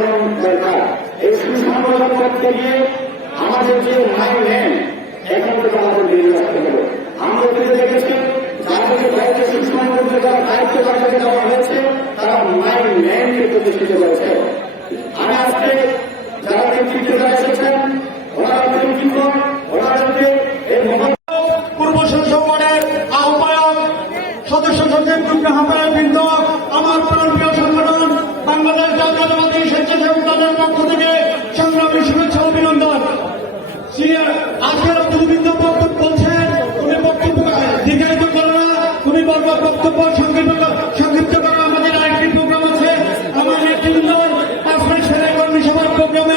সংগঠন দরকার এই সুসংগঠন করতে আমাদের যে মায়ের নেন এখান থেকে আমাদের বেরিয়ে হবে। আমরা কিন্তু দেখেছি দায়িত্ব যারা দায়িত্ব দেওয়া হয়েছে, তারা প্রতিষ্ঠিত করেছে। আজকে যারা নেতৃত্বে পূর্ব সদস্য সচিব আহ্বায়ক আমাদের পক্ষ থেকে সংগ্রামী শুভেচ্ছা অভিনন্দন। বলছেন, উনি বক্তব্য দীর্ঘায়িত করে না উনি বরবার বক্তব্য, সংক্ষিপ্ত সংক্ষিপ্ত করা আমাদের আরেকটি প্রোগ্রাম আছে, আমার নেতৃবৃন্দ, পাঁচ মিনিট সভার প্রোগ্রামে